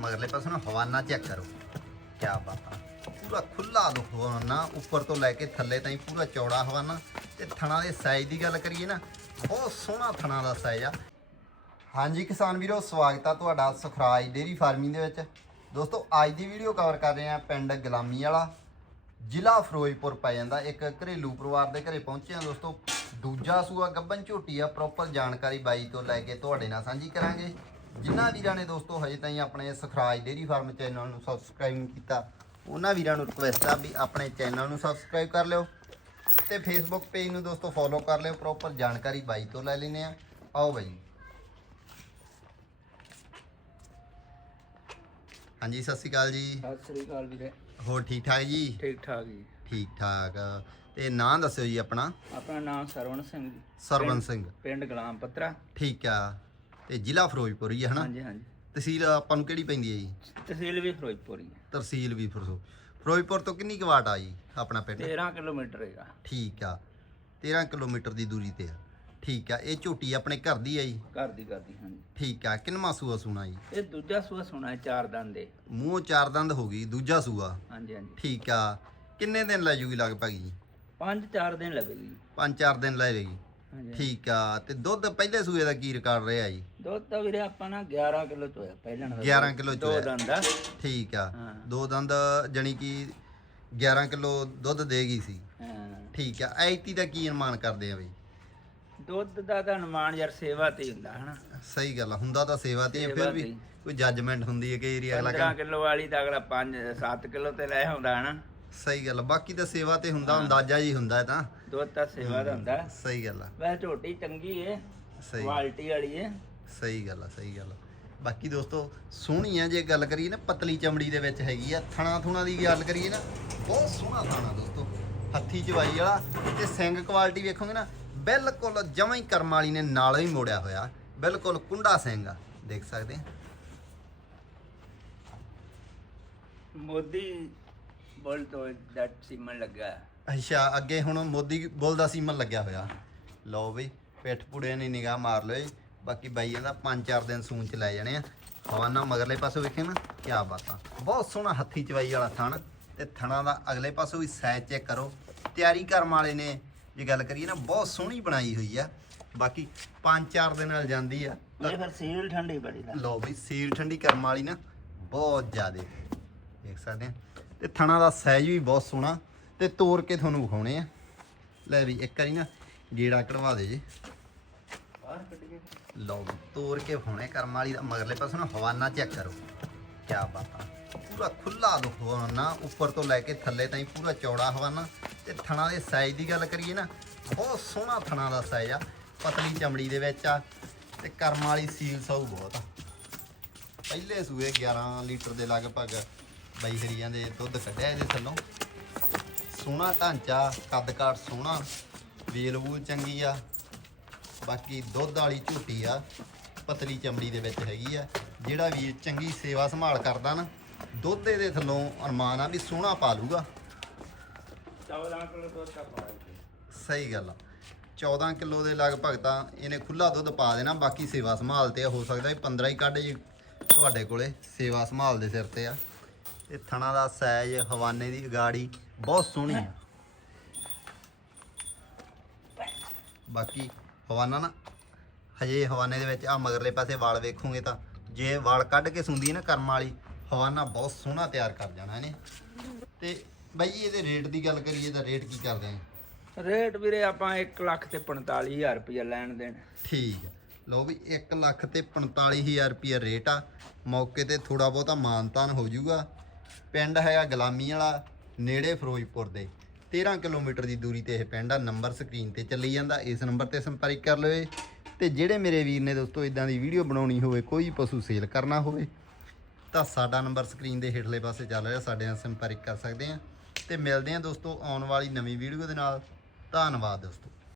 ਮਗਰਲੇ ਪਾਸੇ ਨੂੰ ਹਵਾਨਾ ਚੈੱਕ ਕਰੋ ਕੀ ਬਾਤ ਆ ਪੂਰਾ ਖੁੱਲਾ ਹਵਾਨਾ ਉੱਪਰ ਤੋਂ ਲੈ ਕੇ ਥੱਲੇ ਤਾਈਂ ਪੂਰਾ ਚੌੜਾ ਹਵਾਨਾ ਤੇ ਥਣਾ ਦੇ ਸਾਈਜ਼ ਦੀ ਗੱਲ ਕਰੀਏ ਨਾ ਬਹੁਤ ਸੋਹਣਾ ਥਣਾ ਦਾ ਸਾਈਜ਼ ਆ ਹਾਂਜੀ ਕਿਸਾਨ ਵੀਰੋ ਸਵਾਗਤ ਆ ਤੁਹਾਡਾ ਸੁਖਰਾਜ ਡੇਰੀ ਫਾਰਮਿੰਗ ਦੇ ਵਿੱਚ ਦੋਸਤੋ ਅੱਜ ਦੀ ਵੀਡੀਓ ਕਵਰ ਕਰ ਰਹੇ ਆ ਪਿੰਡ ਗੁਲਾਮੀ ਵਾਲਾ ਜ਼ਿਲ੍ਹਾ ਫਿਰੋਜ਼ਪੁਰ ਪੈ ਜਾਂਦਾ ਇੱਕ ਘਰੇਲੂ ਪਰਿਵਾਰ ਦੇ ਘਰੇ ਪਹੁੰਚੇ ਆ ਦੋਸਤੋ ਦੂਜਾ ਸੂਆ ਗੱਬਨ ਝੋਟੀ ਆ ਪ੍ਰੋਪਰ ਜਾਣਕਾਰੀ ਬਾਈ ਤੋਂ ਲੈ ਕੇ ਤੁਹਾਡੇ ਨਾਲ ਸਾਂਝੀ ਕਰਾਂਗੇ ਜਿਨ੍ਹਾਂ ਵੀਰਾਂ ਨੇ ਦੋਸਤੋ ਹਜੇ ਤਾਈਂ ਆਪਣੇ ਸੁਖਰਾਜ ਡੇਰੀ ਫਾਰਮ ਚੈਨਲ ਨੂੰ ਸਬਸਕ੍ਰਾਈਬ ਨਹੀਂ ਕੀਤਾ ਉਹਨਾਂ ਵੀਰਾਂ ਨੂੰ ਰਿਕੁਐਸਟ ਆ ਵੀ ਆਪਣੇ ਚੈਨਲ ਨੂੰ ਸਬਸਕ੍ਰਾਈਬ ਕਰ ਲਿਓ ਤੇ ਫੇਸਬੁੱਕ ਪੇਜ ਨੂੰ ਦੋਸਤੋ ਫੋਲੋ ਕਰ ਲਿਓ ਪ੍ਰੋਪਰ ਜਾਣਕਾਰੀ ਬਾਈ ਤੋਂ ਲੈ ਲੈਨੇ ਆ ਆਓ ਬਾਈ। ਹਾਂਜੀ ਸਤਿ ਸ਼੍ਰੀ ਅਕਾਲ ਜੀ। ਸਤਿ ਸ੍ਰੀ ਅਕਾਲ ਵੀਰੇ। ਹੋਰ ਠੀਕ ਠਾਕ ਜੀ? ਠੀਕ ਠਾਕ ਜੀ। ਠੀਕ ਠਾਕ। ਤੇ ਨਾਂ ਦੱਸਿਓ ਜੀ ਆਪਣਾ। ਆਪਣਾ ਨਾਮ ਸਰਵਣ ਸਿੰਘ ਜੀ। ਸਰਵਨ ਸਿੰਘ। ਪਿੰਡ ਗੁਲਾਮ ਪੱਤਰਾ। ਠੀਕ ਆ। ਤੇ ਜ਼ਿਲ੍ਹਾ ਫਿਰੋਜ਼ਪੁਰ ਹੀ ਹੈ ਹਨਾ? ਹਾਂਜੀ ਹਾਂਜੀ। ਤਹਿਸੀਲ ਆਪਾਂ ਨੂੰ ਕਿਹੜੀ ਪੈਂਦੀ ਹੈ ਜੀ? ਤਹਿਸੀਲ ਵੀ ਫਿਰੋਜ਼ਪੁਰ ਹੀ ਹੈ ਤਹਿਸੀਲ ਵੀ ਫਿਰੋਜ਼ ਫਿਰੋਜ਼ਪੁਰ ਤੋਂ ਕਿੰਨੀ ਕੁ ਵਾਟ ਆ ਜੀ ਆਪਣਾ ਪਿੰਡ? 13 ਕਿਲੋਮੀਟਰ ਹੈਗਾ। ਠੀਕ ਆ। 13 ਕਿਲੋਮੀਟਰ ਦੀ ਦੂਰੀ ਤੇ ਆ। ਠੀਕ ਆ। ਇਹ ਝੋਟੀ ਆਪਣੇ ਘਰ ਦੀ ਆ ਜੀ? ਘਰ ਦੀ ਕਰਦੀ ਹਾਂਜੀ। ਠੀਕ ਆ। ਕਿੰਨਵਾਂ ਸੂਆ ਸੂਣਾ ਜੀ? ਇਹ ਦੂਜਾ ਸੂਆ ਸੁਣਾ ਹੈ ਚਾਰ ਦੰਦ ਦੇ। ਮੂੰਹ ਚਾਰ ਦੰਦ ਹੋ ਗਈ ਦੂਜਾ ਸੂਆ। ਹਾਂਜੀ ਹਾਂਜੀ। ਠੀਕ ਆ। ਕਿੰਨੇ ਦਿਨ ਲੈ ਜੂਗੀ ਲਗਭਗ ਜੀ? ਪੰਜ ਚਾਰ ਦਿਨ ਲੱਗੇਗੀ। ਜੀ। ਪੰਜ ਚਾਰ ਦਿਨ ਲੈ ਲੇਗੀ ਠੀਕ ਆ ਤੇ ਦੁੱਧ ਪਹਿਲੇ ਸੂਏ ਦਾ ਕੀ ਰਿਕਾਰਡ ਰਿਹਾ ਜੀ? ਦੁੱਧ ਤਾਂ ਵੀਰੇ ਆਪਾਂ ਨਾ 11 ਕਿਲੋ ਚ ਹੋਇਆ ਪਹਿਲਾਂ ਦਾ 11 ਕਿਲੋ ਚ ਦੋ। ਦੰਦ ਠੀਕ ਆ। ਦੋ ਦੰਦ ਜਣੀ ਕਿ 11 ਕਿਲੋ ਦੁੱਧ ਦੇਗੀ ਸੀ। ਹਾਂ। ਠੀਕ ਆ ਐਤੀ ਦਾ ਕੀ ਅਨੁਮਾਨ ਕਰਦੇ ਆ ਬਈ? ਦੁੱਧ ਦਾ ਤਾਂ ਅਨੁਮਾਨ ਯਾਰ ਸੇਵਾ ਤੇ ਹੁੰਦਾ ਹਨਾ? ਸਹੀ ਗੱਲ ਹੁੰਦਾ ਤਾਂ ਸੇਵਾ ਤੇ ਫਿਰ ਵੀ। ਕੋਈ ਜੱਜਮੈਂਟ ਹੁੰਦੀ ਹੈ ਕਿ ਏਰੀਆ ਅਗਲਾ 15 ਕਹਿੰਦਾ ਕਿਲੋ ਵਾਲੀ ਤਾਂ ਅਗਲਾ 5 7 ਕਿਲੋ ਤੇ ਲੈ ਆਉਂਦਾ ਹਨਾ? ਸਹੀ ਗੱਲ ਬਾਕੀ ਤਾਂ ਸੇਵਾ ਤੇ ਹੁੰਦਾ ਅੰਦਾਜ਼ਾ ਹੀ ਹੁੰਦਾ ਤਾਂ। ਦੁੱਧ ਤਾਂ ਸੇਵਾ ਦਾ ਹੁੰਦਾ ਸਹੀ ਗੱਲ ਆ। ਵੈਸੇ ਝੋਟੀ ਚੰਗੀ ਏ ਸਹੀ। ਕੁਆਲਿਟੀ ਵਾਲੀ ਏ। ਸਹੀ ਗੱਲ ਆ ਸਹੀ ਗੱਲ ਆ। ਬਾਕੀ ਦੋਸਤੋ ਸੋਹਣੀ ਆ ਜੇ ਗੱਲ ਕਰੀਏ ਨਾ ਪਤਲੀ ਚਮੜੀ ਦੇ ਵਿੱਚ ਹੈਗੀ ਆ ਥਣਾ ਥੁਣਾ ਦੀ ਗੱਲ ਕਰੀਏ ਨਾ ਬਹੁਤ ਸੋਹਣਾ ਥਾਣਾ ਦੋਸਤੋ। ਹੱਥੀ ਚਵਾਈ ਵਾਲਾ ਤੇ ਸਿੰਗ ਕੁਆਲਿਟੀ ਵੇਖੋਗੇ ਨਾ ਬਿਲਕੁਲ ਜਮਾਂ ਹੀ ਕਰਮ ਵਾਲੀ ਨੇ ਨਾਲ ਹੀ ਮੋੜਿਆ ਹੋਇਆ। ਬਿਲਕੁਲ ਕੁੰਡਾ ਸਿੰਘ ਆ ਦੇਖ ਸਕਦੇ ਆ। ਮੋਦੀ ਬੋਲ ਤੋਂ ਡੱਟ ਸੀਮਨ ਲੱਗਾ। ਅੱਛਾ ਅੱਗੇ ਹੁਣ ਮੋਦੀ ਬੁੱਲ ਦਾ ਸੀਮਨ ਲੱਗਿਆ ਹੋਇਆ। ਲਓ ਬਈ ਪਿੱਠ ਪੁੜੇ ਨੇ ਨਿਗਾਹ ਮਾਰ ਲਓ ਜੀ। ਬਾਕੀ ਬਾਈ ਇਹਦਾ 5-4 ਦਿਨ ਸੂਨ ਚ ਲੈ ਜਾਣੇ ਆ। ਹਵਾਨਾ ਮਗਰਲੇ ਪਾਸੋਂ ਵੇਖੇ ਨਾ ਕੀ ਬਾਤ। ਆ ਬਹੁਤ ਸੋਹਣਾ ਹੱਥੀ ਚਵਾਈ ਵਾਲਾ ਥਣ। ਤੇ ਥਣਾ ਦਾ ਅਗਲੇ ਪਾਸੋਂ ਵੀ ਸਾਈਜ਼ ਚੈੱਕ ਕਰੋ। ਤਿਆਰੀ ਕਰਮ ਵਾਲੇ ਨੇ ਜੇ ਗੱਲ ਕਰੀਏ ਨਾ ਬਹੁਤ ਸੋਹਣੀ ਬਣਾਈ ਹੋਈ ਆ। ਬਾਕੀ 5-4 ਦਿਨ ਨਾਲ ਜਾਂਦੀ ਆ। ਇਹ ਫਿਰ ਸੀਲ ਠੰਡੀ ਬੜੀ ਦਾ ਲਓ ਬਈ ਸੀਲ ਠੰਡੀ ਕਰਮ ਵਾਲੀ ਨਾ ਬਹੁਤ ਜ਼ਿਆਦੇ। ਦੇਖ ਸਕਦੇ ਆ। ਤੇ ਥਣਾ ਦਾ ਸਾਈਜ਼ ਵੀ ਬਹੁਤ ਸੋਹਣਾ ਤੇ ਤੋੜ ਕੇ ਤੁਹਾਨੂੰ ਵਿਖਾਉਣੇ ਆ। ਲੈ ਵੀ, ਇੱਕ ਵਾਰੀ ਨਾ ਗੇੜਾ ਕਢਵਾ ਦੇ ਜੀ। ਬਾਹਰ ਕੱਢ ਕੇ ਲਓ ਵੀ ਤੋੜ ਕੇ ਵਿਖਾਉਣੇ ਕਰਮ ਵਾਲੀ ਦਾ, ਮਗਰਲੇ ਪਾਸੇ ਨਾ ਹਵਾਨਾ ਚੈੱਕ ਕਰੋ। ਕੀ ਬਾਤ ਆ। ਪੂਰਾ ਖੁੱਲਾ ਹਵਾਨਾ, ਉੱਪਰ ਤੋਂ ਲੈ ਕੇ ਥੱਲੇ ਤਾਈਂ ਪੂਰਾ ਚੌੜਾ ਹਵਾਨਾ। ਤੇ ਥਣਾ ਦੇ ਸਾਈਜ਼ ਦੀ ਗੱਲ ਕਰੀਏ ਨਾ, ਬਹੁਤ ਸੋਹਣਾ ਥਣਾ ਦਾ ਸਾਈਜ਼ ਆ। ਪਤਲੀ ਚਮੜੀ ਦੇ ਵਿੱਚ ਆ ਤੇ ਕਰਮ ਵਾਲੀ ਸੀਲ ਸੌ ਬਹੁਤ ਆ। ਪਹਿਲੇ ਸੂਏ 11 ਲੀਟਰ ਦੇ ਲਗਭਗ ਬਾਈ ਹਰੀਆਂ ਦੇ ਦੁੱਧ ਕੱਢਿਆ ਇਹਦੇ ਥੱਲੋਂ। ਸੋਹਣਾ ਢਾਂਚਾ ਕੱਦ ਕਾਠ ਸੋਹਣਾ ਵੇਲ ਵੂਲ ਚੰਗੀ ਆ। ਬਾਕੀ ਦੁੱਧ ਵਾਲੀ ਝੂਟੀ ਆ ਪਤਲੀ ਚਮੜੀ ਦੇ ਵਿੱਚ ਹੈਗੀ ਆ। ਜਿਹੜਾ ਵੀ ਚੰਗੀ ਸੇਵਾ ਸੰਭਾਲ ਕਰਦਾ ਨਾ ਦੁੱਧ ਇਹਦੇ ਥੱਲੋਂ ਅਰਮਾਨ ਆ ਵੀ ਸੋਹਣਾ ਪਾ ਲੂਗਾ। 14 ਕਿਲੋ ਦੁੱਧ ਦਾ ਪਾਇਆ ਸਹੀ ਗੱਲ ਆ। 14 ਕਿਲੋ ਦੇ ਲਗਭਗ ਤਾਂ ਇਹਨੇ ਖੁੱਲਾ ਦੁੱਧ ਪਾ ਦੇਣਾ ਬਾਕੀ ਸੇਵਾ ਸੰਭਾਲ ਤੇ ਆ, ਹੋ ਸਕਦਾ ਵੀ 15 ਹੀ ਕੱਢ ਜੀ ਤੁਹਾਡੇ ਕੋਲੇ ਸੇਵਾ ਸੰਭਾਲ ਦੇ ਸਿਰ ਤੇ ਆ। ਤੇ ਥਣਾ ਦਾ ਸਾਈਜ਼ ਹਵਾਨੇ ਦੀ ਗਾੜੀ ਬਹੁਤ ਸੋਹਣੀ ਆ। ਬਾਕੀ ਹਵਾਨਾ ਨਾ ਹਜੇ ਹਵਾਨੇ ਦੇ ਵਿੱਚ ਆ ਮਗਰਲੇ ਪਾਸੇ ਵਾਲ ਵੇਖੋਗੇ ਤਾਂ ਜੇ ਵਾਲ ਕੱਢ ਕੇ ਸੁੰਦੀ ਨਾ ਕਰਮ ਵਾਲੀ ਹਵਾਨਾ ਬਹੁਤ ਸੋਹਣਾ ਤਿਆਰ ਕਰ ਜਾਣਾ ਇਹਨੇ। ਤੇ ਬਾਈ ਇਹਦੇ ਰੇਟ ਦੀ ਗੱਲ ਕਰੀਏ ਤਾਂ ਰੇਟ ਕੀ ਕਰਦੇ ਆ? ਰੇਟ ਵੀਰੇ ਆਪਾਂ 1 ਲੱਖ ਤੇ 45000 ਰੁਪਇਆ ਲੈਣ ਦੇਣ। ਠੀਕ ਹੈ ਲੋ ਵੀ 1 ਲੱਖ ਤੇ 45000 ਰੁਪਏ ਰੇਟ ਆ। ਮੌਕੇ ਤੇ ਥੋੜਾ ਬਹੁਤਾ ਮਾਨਤਾਨ ਹੋ ਜਾਊਗਾ। ਪਿੰਡ ਹੈਗਾ ਗੁਲਾਮੀ ਵਾਲਾ, ਨੇੜੇ ਫਿਰੋਜ਼ਪੁਰ ਦੇ। 13 ਕਿਲੋਮੀਟਰ ਦੀ ਦੂਰੀ ਤੇ ਇਹ ਪਿੰਡ ਆ, ਨੰਬਰ ਸਕਰੀਨ ਤੇ ਚੱਲੀ ਜਾਂਦਾ, ਇਸ ਨੰਬਰ ਤੇ ਸੰਪਰਕ ਕਰ ਲਵੇ ਤੇ ਜਿਹੜੇ ਮੇਰੇ ਵੀਰ ਨੇ ਦੋਸਤੋ ਇਦਾਂ ਦੀ ਵੀਡੀਓ ਬਣਾਉਣੀ ਹੋਵੇ, ਕੋਈ ਪਸ਼ੂ ਸੇਲ ਕਰਨਾ ਹੋਵੇ, ਤਾਂ ਸਾਡਾ ਨੰਬਰ ਸਕਰੀਨ ਦੇ ਹੇਠਲੇ ਪਾਸੇ ਚੱਲ ਰਿਹਾ, ਸਾਡੇ ਨਾਲ ਸੰਪਰਕ ਕਰ ਸਕਦੇ ਆ ਤੇ ਮਿਲਦੇ ਆ ਦੋਸਤੋ ਆਉਣ ਵਾਲੀ ਨਵੀਂ ਵੀਡੀਓ ਦੇ ਨਾਲ। ਧੰਨਵਾਦ ਦੋਸਤੋ।